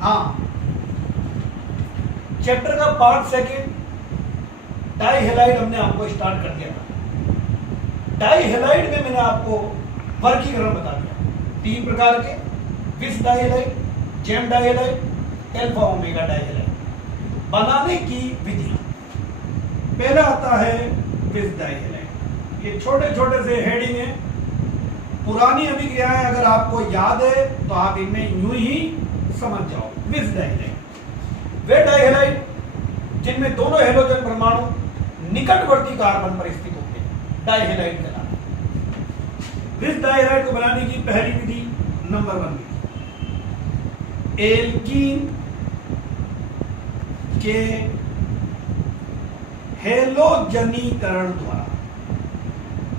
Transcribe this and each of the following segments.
हाँ, चैप्टर का part second die halide हमने आपको स्टार्ट कर दिया था। डाई हेलाइड में मैंने आपको वर्गीकरण बता दिया, 3 प्रकार के, vic dihalide, gem dihalide, alpha omega dihalide. बनाने की विधि, पहला आता है विस डाई हेलाइड। ये छोटे छोटे से हेडिंग है, पुरानी अभिक्रियाएं अगर आपको याद है तो आप इनमें यूं ही समझ जाओ। विस डाई हेलाइड वे डाई हेलाइड जिनमें दोनों हेलोजन परमाणु निकटवर्ती कार्बन पर स्थित होते हैं, डाई हेलाइड कहलाते हैं। विस डाई हेलाइड को बनाने की पहली विधि, नंबर 1 विधि, एल्कीन के हेलोजनीकरण द्वारा,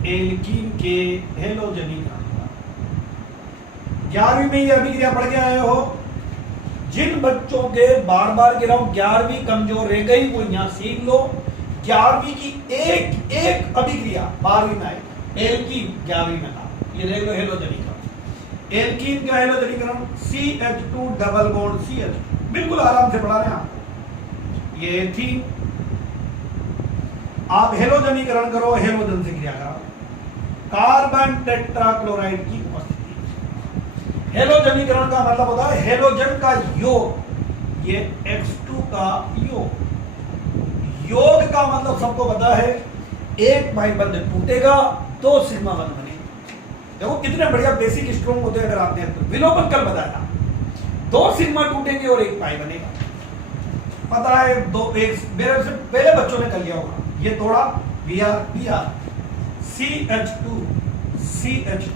एल्कीन के हेलोजनीकरण द्वारा। 11वीं में यह अभिक्रिया पढ़ के आए हो। जिन बच्चों के बार बार कह रहा हूं 11वीं कमजोर रह गई वो यहां सीख लो। 11वीं की एक एक अभिक्रिया 12वीं में आई, एल्कीन 11वीं में था, ये देख लो हेलोजनीकरण। एल्कीन का हेलोजनीकरण CH2 डबल बॉन्ड CH2, बिल्कुल आराम से पढ़ा रहे हैं आपको। ये एथीन, आप हेलोजनीकरण करो, हेलोजन से क्रिया करो, कार्बन टेट्राक्लोराइड की उपस्थिति। हेलोजनीकरण का मतलब होता है हेलोजन का योग, ये X2 का योग। योग का मतलब सबको पता है, एक पाई बंध टूटेगा, 2 सिग्मा बंध बनेगा। देखो कितने बढ़िया बेसिक स्ट्रॉन्ग होते हैं, अगर आपने तो विलोपन कल बताया, 2 सिग्मा टूटेंगे और 1 पाई बनेगा। पता है, मेरे से पहले बच्चों ने कर लिया होगा। ये तोड़ा Br CH2 CH2,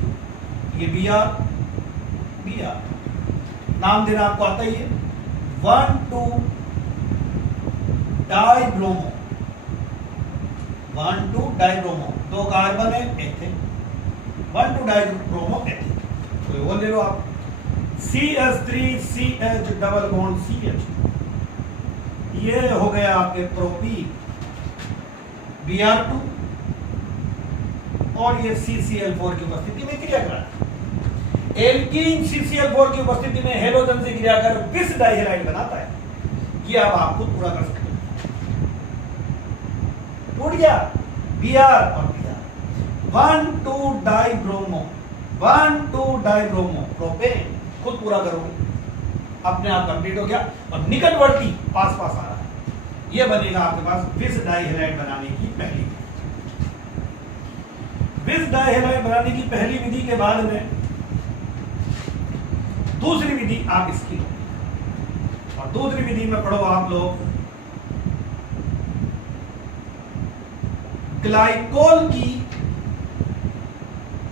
ये Br नाम देना आपको आता ही है। 1,2 डाइब्रोमो, 1,2 डाइब्रोमो, 2 कार्बन है, एथेन, 1,2 डाइब्रोमो एथेन। तो वो ले लो आप, CH3 CH double bond CH2, ये हो गया आपके प्रोपीन, Br2, और ये CCl4 की उपस्थिति में क्रिया करा। एल्कीन CCl4 की उपस्थिति में हेलोजन से क्रिया कर विस डाई हेलाइड बनाता है। ये अब आप खुद पूरा कर सकते हो। टूट गया Br और Br, 1,2 डाइब्रोमो, 1,2 डाइब्रोमो प्रोपेन, खुद पूरा करोगे, अपने आप कंप्लीट हो गया। और निकटवर्ती पास पास आ रहा है, ये बनेगा आपके पास विस डाई हेलाइड बनाने की पहली विधि। विस डाई हेलाइड बनाने की पहली विधि के बाद में दूसरी विधि आप इसकी लो, और दूसरी विधि में पढ़ो आप लोग ग्लाइकोल की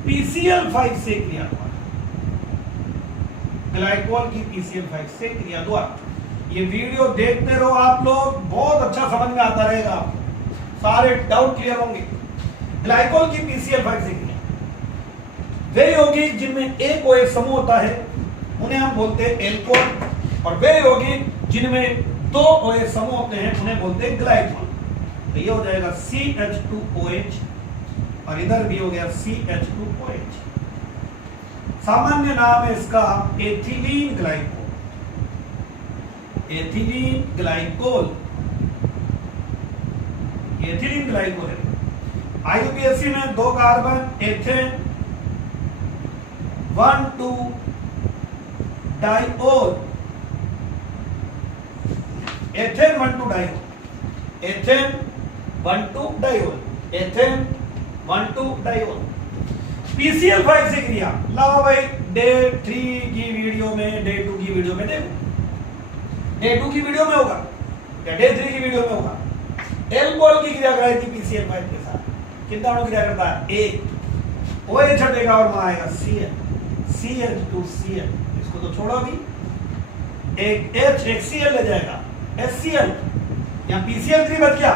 PCl5 से क्रिया द्वारा, ग्लाइकोल की PCl5 से क्रिया द्वारा। ये वीडियो देखते रहो आप लोग, बहुत अच्छा समझ में आता रहेगा, सारे डाउट क्लियर होंगे। ग्लाइकोल की PCl5 से क्रिया, वे यौगिक जिनमें एक OH समूह होता है उन्हें हम बोलते हैं एल्कोहल, और वे यौगिक जिनमें 2 OH समूह होते हैं उन्हें बोलते हैं ग्लाइकोल। तो ये हो जाएगा CH2OH, और इधर भी हो गया CH2OH। सामान्य नाम है इसका ethylene glycol, ethylene glycol, ethylene glycol है। IUPAC में 2 carbon, ethane, 1,2 diol, ethane 1,2 diol, ethane 1,2 diol, ethane 1,2 diol. PCl5 से क्रिया, लाओ भाई डे 3 की वीडियो में, डे 2 की वीडियो में देखो, डे 2 की वीडियो में होगा या डे 3 की वीडियो में होगा। एल्कोहल की क्रिया कराई थी PCl5 के साथ, कितना अणु क्रिया करता है? 1, OH हटेगा और वहां आएगा Cl, CH2Cl, इसको तो छोड़ो भी, एक H, एक Cl ले जाएगा, HCl, यहाँ PCl3 बच गया,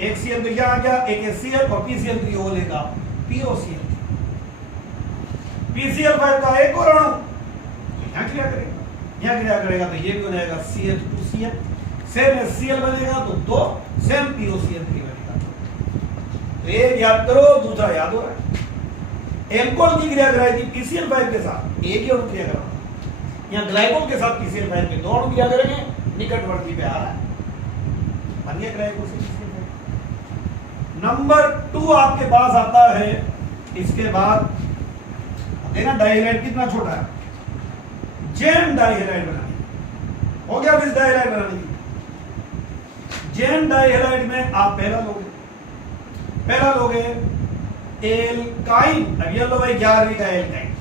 एक Cl तो यहाँ आ गया, एक HCl, और PCl3 वो लेगा POCl। PCl5 का एक और अणु तो यहाँ क्रिया करेगा, यहाँ क्रिया करेगा तो ये भी हो जाएगा CH2Cl, सेम HCl बनेगा तो 2, सेम POCl3 बनेगा। तो एक याद करो, दूसरा याद हो रहा है। एल्कोहल की क्रिया कराई थी PCl5 के साथ, एक ही अणु क्रिया करा, यहाँ ग्लाइकोल के साथ PCl5 के दो अणु क्या करेंगे, निकटवर्ती पे आ रहा है, बन गया ग्लाइकोल से PCl5। नंबर 2 आपके पास आता है, इसके बाद देखना डाइहैलाइड कितना छोटा है, जेन डाइहैलाइड बनानी हो गया, बिस डाइहैलाइड बनाने की। जेन डाइहैलाइड में आप पहला लोगे एल्काइन, अब ये लो भाई 11वीं का एल्काइन,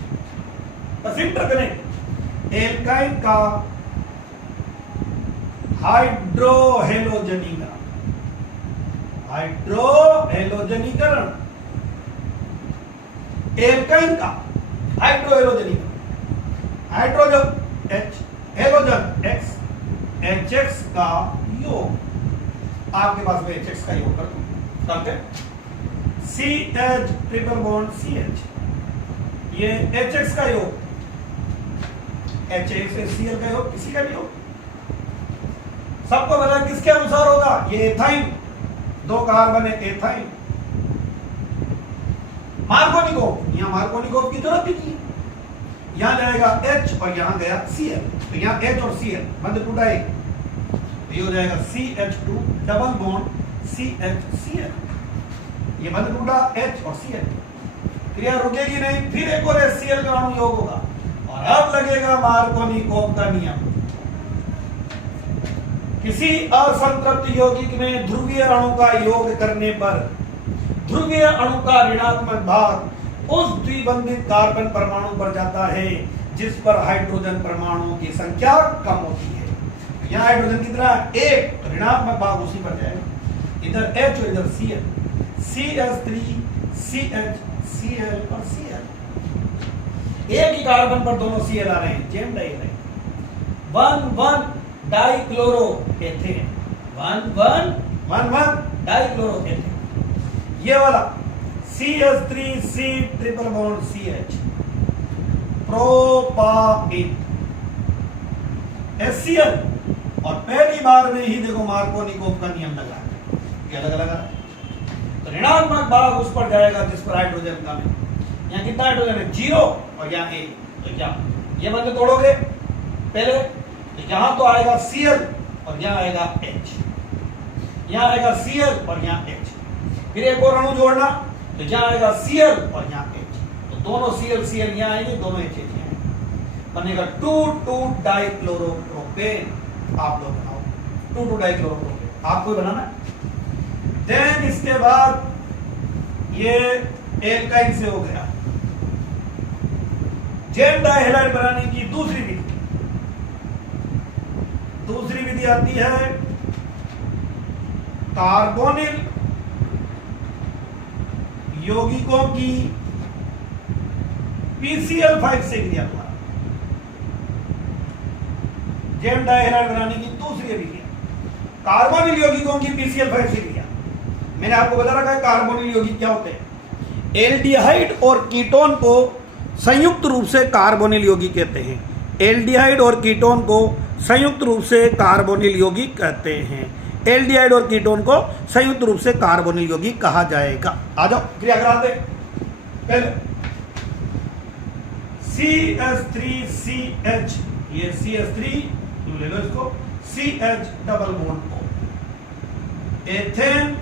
बस इंटरकनेक्ट एल्काइन का हाइड्रोहेलोजनीकरण, एल्काइन का हाइड्रोहेलोजनीकरण, hydrogen H, halogen X, HX का योग, आपके पास में HX का योग कर दो, करते CH ट्रिपल बॉन्ड CH, ये HX का योग, HX से Cl का योग, किसी का भी योग, सबको पता है किसके अनुसार होगा, ये एथाइन, 2 कार्बन है एथाइन, मार्कोनिकोव, यहां मार्कोनिकोव की जरूरत ही नहीं, यहां जाएगा H और यहां गया Cl, तो यहां H और Cl मध्य टूटा एक, तो ये हो जाएगा CH2 डबल बॉन्ड CHCl, ये मध्य टूटा H और Cl, क्रिया रुकेगी नहीं, फिर एक और HCl का अणु योग होगा, और अब लगेगा मार्कोनिकोव का नियम। किसी असंतृप्त यौगिक में ध्रुवीय अणु का योग करने पर ध्रुवीय अणु का ऋणात्मक भाग उस द्विबंधित कार्बन परमाणु पर जाता है जिस पर हाइड्रोजन परमाणुओं की संख्या कम होती है। यहाँ हाइड्रोजन कितना, एक, तो ऋणात्मक भाग उसी पर जाएगा, इधर H और इधर Cl, CH3 CH Cl और Cl, एक ही कार्बन पर दोनों Cl आ रहे हैं, जेम डाइहैलाइड, 1,1 डाइक्लोरोएथेन, 1,1 डाइक्लोरोएथेन, ये वाला CH3C triple bond CH, propyne, HCl, और पहली बार में ही देखो मार्कोनिकोव का नियम लगा है, क्या लगा, तो ऋणात्मक भाग उस पर जाएगा जिस पर हाइड्रोजन कम है। यहाँ कितना हाइड्रोजन है, 0 और यहाँ 1, तो क्या ये बंदे तोड़ोगे पहले, तो यहां तो आएगा Cl और यहां आएगा H, यहां आएगा Cl और यहां H, फिर एक और अणु जोड़ना, तो यहां आएगा Cl और यहां H, तो दोनों Cl यहां आएंगे, दोनों H यहां आएंगे, बनेगा 2,2 डाइक्लोरोप्रोपेन। आप लोग बनाओ 2,2 डाइक्लोरोप्रोपेन, आपको बनाना। देन इसके बाद ये एल्काइन से हो गया। जेन डाइहैलाइड बनाने की दूसरी विधि आती है कार्बोनिल यौगिकों की PCl5 से क्रिया द्वारा। जेन डाइहैलाइड बनाने की दूसरी विधि कार्बोनिल यौगिकों की PCl5 से क्रिया। मैंने आपको बता रखा है कार्बोनिल यौगिक क्या होते हैं। एल्डिहाइड और कीटोन को संयुक्त रूप से कार्बोनिल यौगिक कहते हैं। एल्डिहाइड और कीटोन को संयुक्त रूप से कार्बोनिल यौगिक कहते हैं। एल्डिहाइड और कीटोन को संयुक्त रूप से कार्बोनिल यौगिक कहा जाएगा। आ जाओ क्रिया कराते पहले। CH3CH, ये CH3 ले लो इसको, CH double bond O, ethane,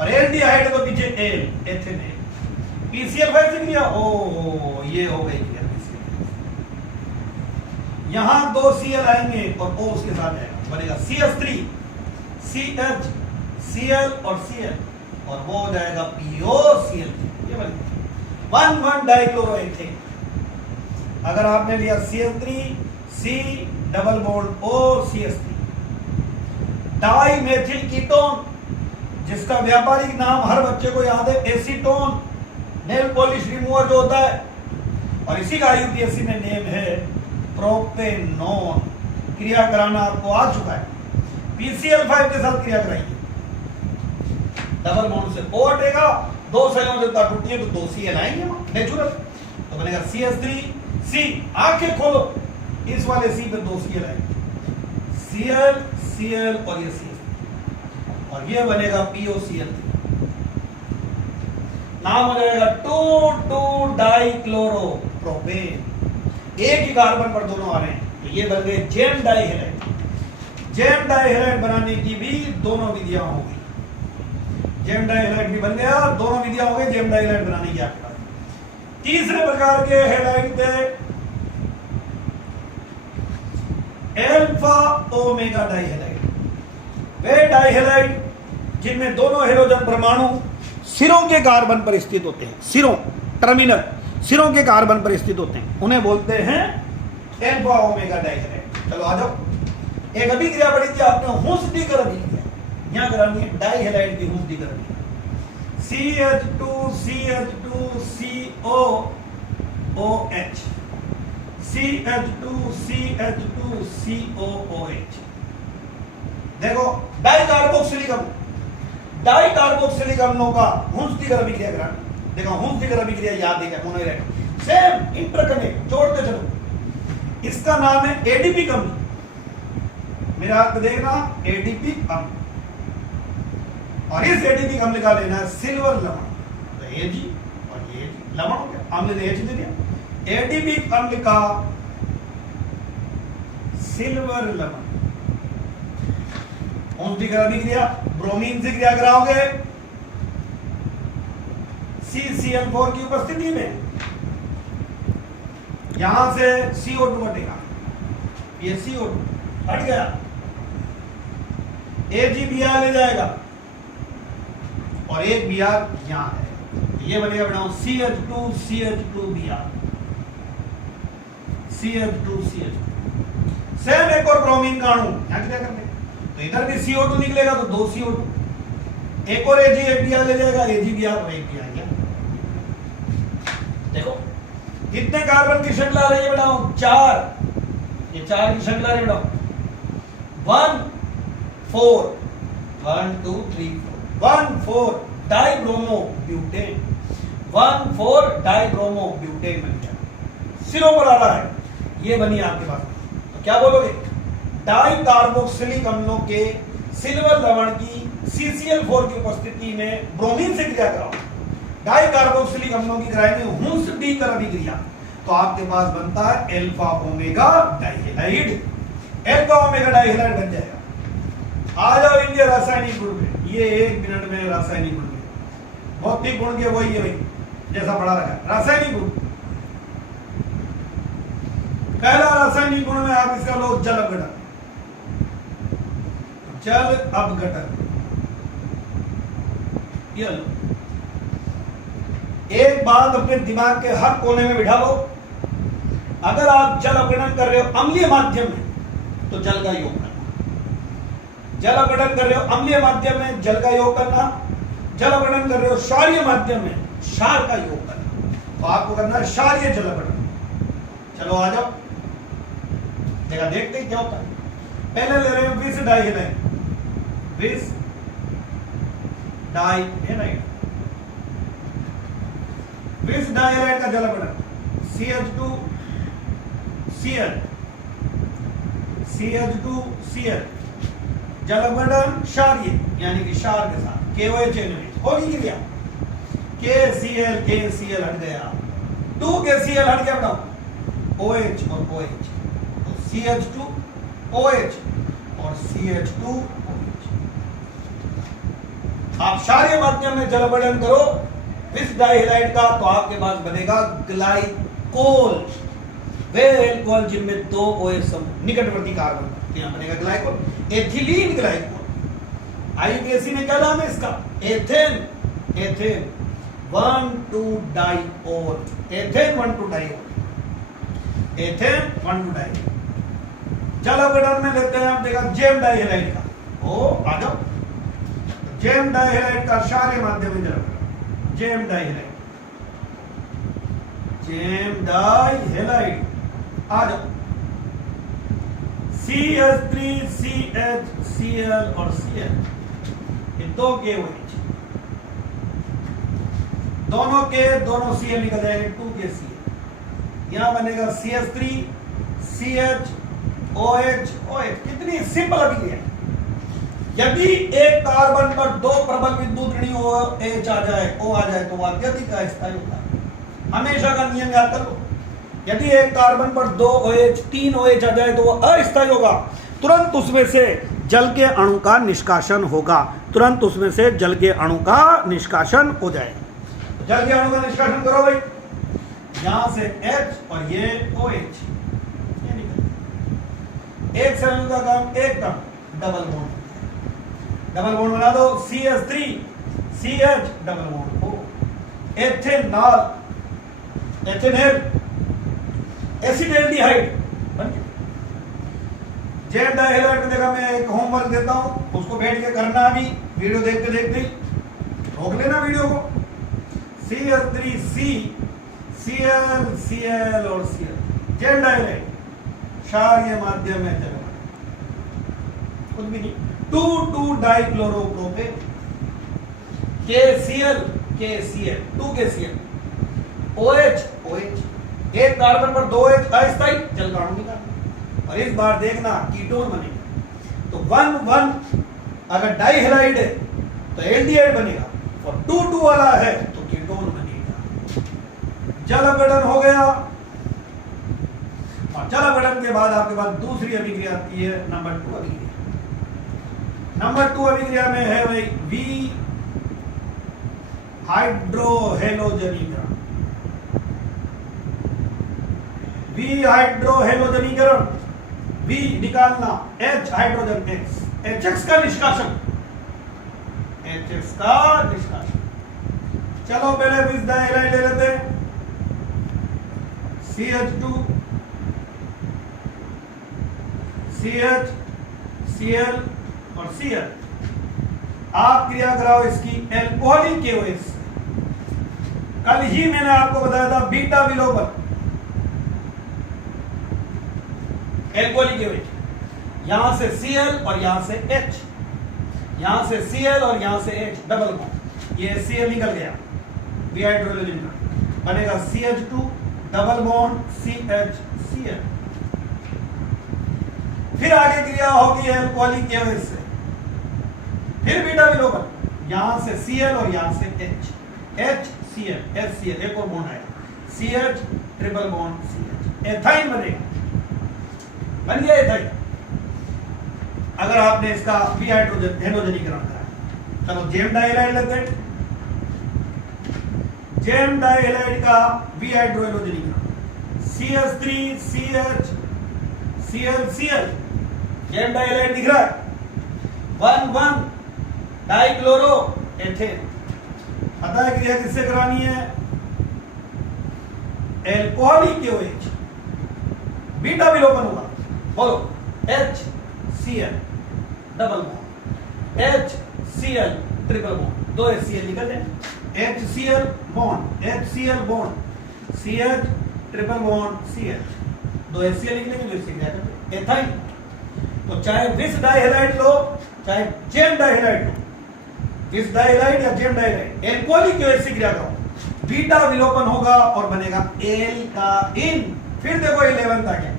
और एल्डिहाइड तो पीछे एल, एथेन है। PCl5 से क्रिया, ओ ये हो गई क्रिया। यहां 2 Cl आएंगे और O उसके साथ आएगा, बनेगा CH3 CH Cl और Cl, और वो हो जाएगा POCl, ये बनेगा 1,1 डाइक्लोरोएथेन। अगर आपने लिया CH3 C double bond O CH3, dimethyl ketone, जिसका व्यापारिक नाम हर बच्चे को याद है, एसीटोन, नेल पॉलिश रिमूवर जो होता है, और इसी का यूपीएससी में नेम है प्रोपेनॉन। क्रिया कराना आपको आ चुका है। PCl5 के साथ क्रिया कराइए, डबल बॉन्ड से O हटेगा, 2 संयोजकता टूटी है तो 2 Cl आएंगे नेचुरल, तो बनेगा CH3C। आंखें खोलो, इस वाले C पे 2 Cl आएंगे, Cl Cl और ये CH3, और ये बनेगा POCl। नाम हो जाएगा 2,2 डाइक्लोरोप्रोपेन। एक ही कार्बन पर दोनों आ रहे हैं, तो ये बन गए जेम डाइहेलाइड। जेम डाइहेलाइड बनाने की भी दोनों विधियां हो गई। जेम डाइहेलाइड भी बन गया, दोनों विधियां हो गई जेम डाइहेलाइड बनाने की आपके पास। तीसरे प्रकार के हैलाइड थे एल्फा ओमेगा डाइहेलाइड। वे डाइहेलाइड जिनमें दोनों हेलोजन परमाणु सिरों के कार्बन पर स्थित होते हैं, सिरों टर्मिनल सिरों के कार्बन पर स्थित होते हैं, उन्हें बोलते हैं एल्फा ओमेगा डाइहेलाइड। चलो आ जाओ, एक अभिक्रिया पड़ी थी आपने, हुंसडीकर अभिक्रिया, यहां करानी है डाइहेलाइड की हुंसडीकर अभिक्रिया। CH2CH2COOH, CH2CH2COOH। देखो डाइकार्बोक्सिलिक अम्लों का हुंसडीकर अभिक्रिया कराना। देखो हुंसडीकर अभिक्रिया याद है क्या, मोनोरेट सेम इंटरकनेक्ट, जोड़ते चलो। इसका नाम है एडीपी अम्ल, मेरा हाथ देखना, एडीपी अम्ल। और इस एडीपी अम्ल का लेना सिल्वर लवण, तो Ag और ये लवण हो गया, अम्ल ने H दे दिया। एडीपी अम्ल का सिल्वर लवण, हुंसडीकर अभिक्रिया, ब्रोमीन से क्रिया कराओगे CCl4 की उपस्थिति में, यहां से CO2 हटेगा, ये CO2 हट गया, AgBr ले जाएगा और एक Br यहां है, ये बनेगा बनाओ CH2CH2Br, CH2CH2। सेम एक और ब्रोमीन का अणु यहां क्या करते हैं, तो इधर भी CO2 निकलेगा तो 2 CO2, एक और Ag एक Br ले जाएगा, AgBr और एक Br गया। देखो कितने कार्बन की श्रृंखला आ रही है बनाओ, 4, ये 4 की श्रृंखला है बनाओ, 1 4 1 2 3 4 1 4 डाइब्रोमो ब्यूटेन, 1 4 डाइब्रोमो ब्यूटेन बन गया, सिरों पर आ रहा है, ये बनी आपके पास। तो क्या बोलोगे, डाइकार्बोक्सिलिक अम्लों के सिल्वर लवण की CCl4 की उपस्थिति में ब्रोमीन से क्रिया कराओ, डाइकार्बोक्सिलिक अम्लों की कराएंगे हुंसडीकर अभिक्रिया, तो आपके पास बनता है alpha omega dihalide, alpha omega dihalide बन जाएगा। आ जाओ इनके रासायनिक गुण में, ये 1 मिनट में रासायनिक गुण में, भौतिक गुण के वही है भाई जैसा पढ़ा रखा है। रासायनिक गुण, पहला रासायनिक गुण में आप इसका लो जल अपघटन, जल अपघटन, ये लो। एक बात अपने दिमाग के हर कोने में बिठा लो, अगर आप जल अपघटन कर रहे हो अम्लीय माध्यम में तो जल का योग करना, जल अपघटन कर रहे हो अम्लीय माध्यम में जल का योग करना, जल अपघटन कर रहे हो क्षारीय माध्यम में क्षार का योग करना, तो आपको करना है क्षारीय जल अपघटन। चलो आ जाओ, देखा देखते क्या होता है। पहले ले रहे हो विस डाइहेलाइड, विस डाइहेलाइड, विस डाइहेलाइड का जल अपघटन CH2Cl, CH2Cl जल अपघटन क्षारीय यानी कि क्षार के साथ KOH होगी क्रिया, KCl हट गया, 2KCl हट गया बताओ, OH और OH, तो CH2OH और CH2OH। आप क्षारीय माध्यम में जल अपघटन करो विस डाइहेलाइड का, तो आपके पास बनेगा ग्लाइकोल, वे एल्कोहल जिनमें 2 OH निकटवर्ती कार्बन, यहां बनेगा ग्लाइकोल, एथिलीन ग्लाइकोल। आईयूपीएससी में क्या नाम है इसका, ethane, ethane 1,2 diol, ethane 1,2 diol, ethane 1,2 diol. जल अपघटन में लेते हैं आप, देखा जेम डाइहेलाइड का, ओ आ जाओ, जेम डाइहेलाइड का क्षारीय माध्यम में जल अपघटन, जेम डाइहेलाइड, जेम डाइहेलाइड आ जाओ, CH3 CH Cl और Cl, ये 2 KOH, दोनों के दोनों Cl निकल जाएंगे, 2KCl, यहां बनेगा CH3 CH OH OH। कितनी सिंपल अभिक्रिया। यदि एक कार्बन पर 2 प्रबल विद्युत ऋणी OH आ जाए, O आ जाए, तो वह अत्यधिक अस्थायी होता है। हमेशा का नियम याद करो, यदि एक कार्बन पर 2 OH 3 OH आ जाए तो वो अस्थायी होगा, तुरंत उसमें से जल के अणु का निष्कासन होगा, तुरंत उसमें से जल के अणु का निष्कासन हो जाएगा। जल के अणु का निष्कासन करो भाई, यहां से H और ये OH, एक सेल का काम एक काम, डबल बॉन्ड, डबल बॉन्ड बना दो, CH3 CH डबल बॉन्ड हो, एथेनॉल एथेनॉल एसिटाल्डिहाइड बन गया। जेड डाइहैलाइड में देखा, मैं एक होमवर्क देता हूं, उसको बैठ के करना, अभी वीडियो देखते देखते रोक लेना वीडियो को। CH3C Cl Cl और Cl, जेड डाइहैलाइड, क्षारीय माध्यम में चल कुछ भी नहीं, 2 डाइक्लोरोप्रोपेन, KCl 2 KCl, OH, एक कार्बन पर 2 OH अस्थायी, जल का अणु निकाल। और इस बार देखना कीटोन बनेगा, तो 1 अगर डाइहैलाइड है तो एल्डिहाइड बनेगा, और 2 वाला है तो कीटोन बनेगा। जल अपघटन हो गया, और जल अपघटन के बाद आपके पास दूसरी अभिक्रिया आती है, नंबर 2 अभिक्रिया। नंबर 2 अभिक्रिया में है भाई वी हाइड्रोहेलोजनीकरण, वी हाइड्रोहेलोजनीकरण, वी निकालना, H हाइड्रोजन X, HX का निष्कासन, HX का निष्कासन। चलो पहले विस डाइहैलाइड ले लेते हैं, CH2 CH Cl और Cl, आप क्रिया कराओ इसकी एल्कोहलिक KOH से। कल ही मैंने आपको बताया था बीटा विलोपन, एल्कोहलिक KOH, यहां से Cl और यहां से H, यहां से Cl और यहां से H डबल बॉन्ड, ये Cl निकल गया, वी हाइड्रोजन बनेगा CH2 double bond CH Cl। फिर आगे क्रिया होगी एल्कोहलिक KOH से, फिर बीटा विलोपन, यहां से Cl और यहां से H HCl, एक और बॉन्ड आएगा, CH triple bond CH, ethyne बनेगा, बन गया एथाइन, अगर आपने इसका वी हाइड्रोजन हेलोजनीकरण कराया। चलो जेम डाइहैलाइड लेते हैं, जेम डाइहैलाइड का वी हाइड्रोहेलोजनीकरण, CH3 CH Cl, gem dihalide दिख रहा है, 1 डाइक्लोरो एथेन। पता है क्रिया किससे करानी है, एल्कोहलिक KOH, बीटा विलोपन होगा, बोलो HCl double bond, HCl triple bond, 2 HCl निकल जाए, HCl bond CH triple bond CH, 2 HCl निकलेंगे, जो इससे क्रिया करते हैं एथाइन। तो चाहे विस डाइहैलाइड लो चाहे जेम डाइहैलाइड लो, विस डाइहैलाइड या जेम डाइहैलाइड, एल्कोहलिक KOH से क्रिया करो, बीटा विलोपन होगा और बनेगा एल्काइन। फिर देखो 11 आ गया,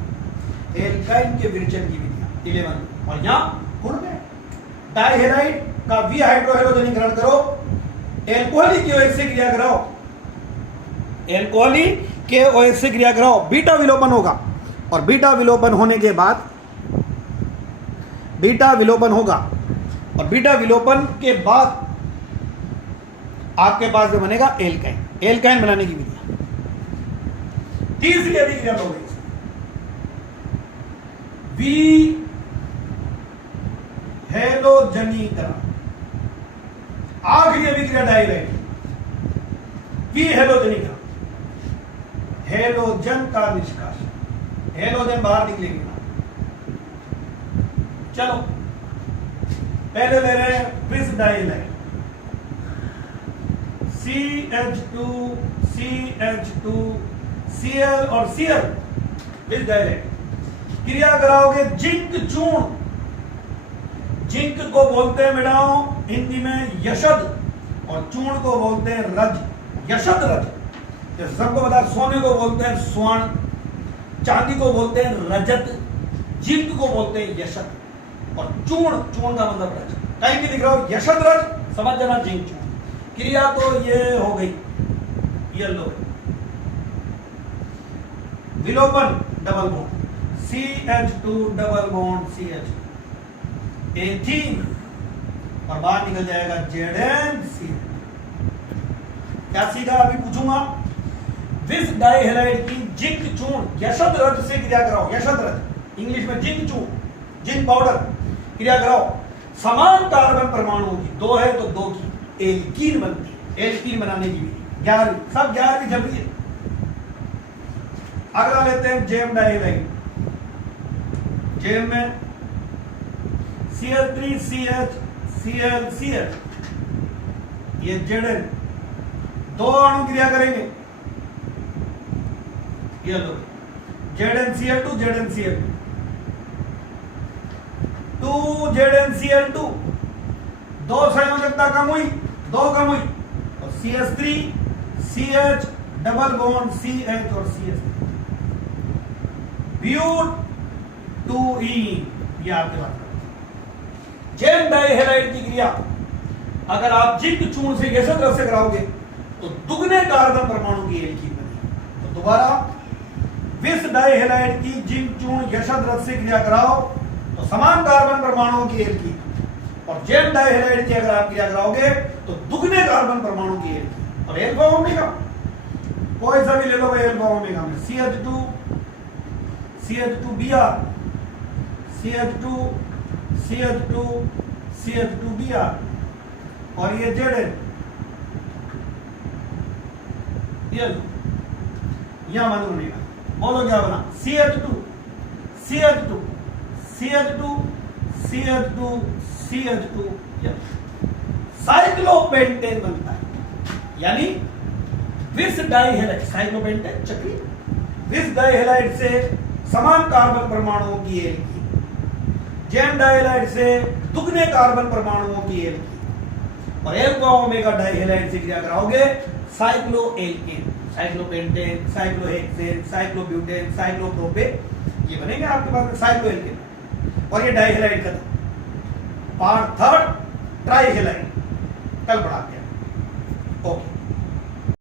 एल्काइन के विरचन की विधियां 11, और यहां गुण में डाइहैलाइड का वी हाइड्रोहेलोजनीकरण करो, एल्कोहलिक KOH से क्रिया कराओ, एल्कोहलिक KOH से क्रिया कराओ, बीटा विलोपन होगा, और बीटा विलोपन होने के बाद बीटा विलोपन होगा, और बीटा विलोपन के बाद आपके पास में बनेगा एल्काइन, एल्काइन बनाने की विधि। तीसरी अभिक्रिया हो गई वी हेलोजनीकरण, आखिरी अभिक्रिया डाइहैलाइड, वी हेलोजनीकरण, हेलोजन का निष्कासन, हेलोजन बाहर निकलेगी। चलो पहले ले रहे हैं विस डाइहैलाइड, CH2 Cl और Cl, विस डाइहैलाइड, क्रिया कराओगे जिंक चूर्ण, जिंक को बोलते हैं बेटाओ हिंदी में यशद, और चूर्ण को बोलते हैं रज, यशद रज। जैसे सबको बता, सोने को बोलते हैं स्वर्ण, चांदी को बोलते हैं रजत, जिंक को बोलते हैं यशद, और चूर्ण का मतलब रज। कहीं भी लिख रहा हो यशद रज, समझ जाना जिंक चूर्ण। क्रिया तो ये हो गई, येलो। विलोपन double bond CH2 double bond CH, ethene, और बाहर निकल जाएगा ZnCl। क्या सीधा अभी पूछूंगा, विस डाइहेलाइड की जिंक चूर्ण यशद रज से क्रिया कराओ, यशद रज इंग्लिश में जिंक चूर्ण, जिंक पाउडर क्रिया कराओ, समान कार्बन परमाणुओं की, दो है तो दो की एल्कीन बनती है। एल्कीन बनाने की विधि 11वीं, सब 11वीं चल रही है। अगला लेते हैं जेम डाइहेलाइड। जेम में Cl3CH ClCl, ये Zn, दो अणु क्रिया करेंगे, ये लो ZnCl2 ZnCl2 2ZnCl2, दो संयोजकता कम हुई, दो कम हुई, और CH3 CH double bond CH और CH3 ब्यूट 2ईन, ये आपके पास जेम डाइहेलाइड की क्रिया अगर आप जिंक चूर्ण से यशद रज से कराओगे तो दुगने कार्बन परमाणु की एल्कीन बनेगी। तो दोबारा विस डाइहेलाइड की जिंक चूर्ण यशद रज से क्रिया कराओ तो समान कार्बन परमाणुओं की एल्कीन, और जेम डाइहेलाइड की अगर आप क्रिया कराओगे तो दुगने कार्बन परमाणु की एल्कीन। और एल्फा ओमेगा कोई सा भी ले लो भाई, एल्फा ओमेगा में CH2 CH2Br CH2 CH2 CH2Br, और ये Zn, ये लो यहां बंद होने का, बोलो क्या बना, CH2 CH2 CH2 CH2 CH2, cyclopentane बनता है। यानी विस डाइहेलाइड, साइक्लोपेंटेन चक्री, विस डाइहेलाइड से समान कार्बन परमाणुओं की एल्कीन, जेम डाइहेलाइड से दुगने कार्बन परमाणुओं की एल्कीन, और एल्फा ओमेगा डाइहेलाइड से क्रिया कराओगे cycloalkane, cyclopentane, cyclohexane, cyclobutane, cyclopropane, ये बनेंगे आपके पास में साइक्लोएल्केन। और ये डाइहेलाइड खत्म। पार्ट थर्ड ट्राइहेलाइड कल पढ़ाते हैं। ओके।